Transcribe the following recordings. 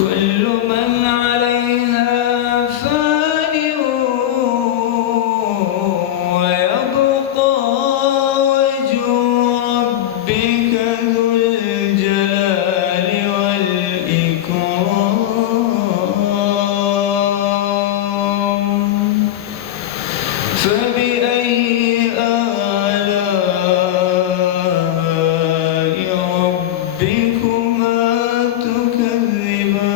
كل من عليها فان ويبقى وجه ربك ذو الجلال والإكرام فبأي آلاء ربكما تكذبان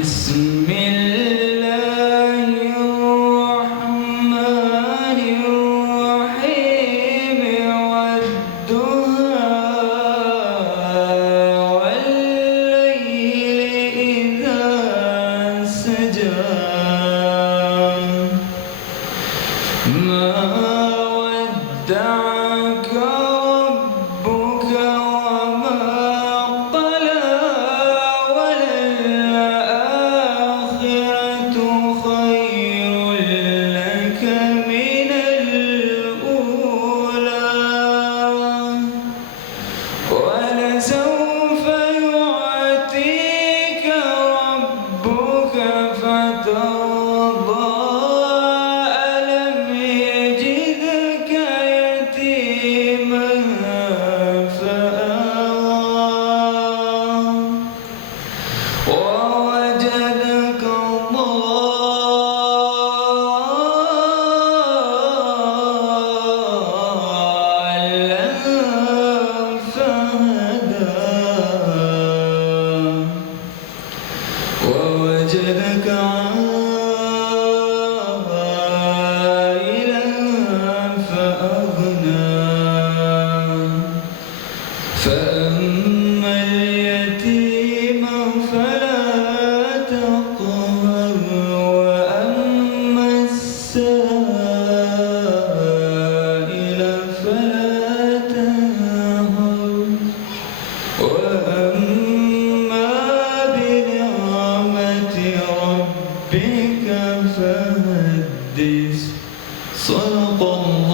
بسم الله الرحمن الرحيم والضحى والليل إذا سجى ما ودعك ربك وما قلى وللآخرة خير لك من الأولى ولسوف يعطيك ربك فترضى ألم يجدك يتيما فآوى ووجدك ضالا فهدى ووجدك عائلا فأغنى فأما اليتيم فلا تقهر وأما السائل فلا تنهر وأما بنعمة ربك فحدث صدق الله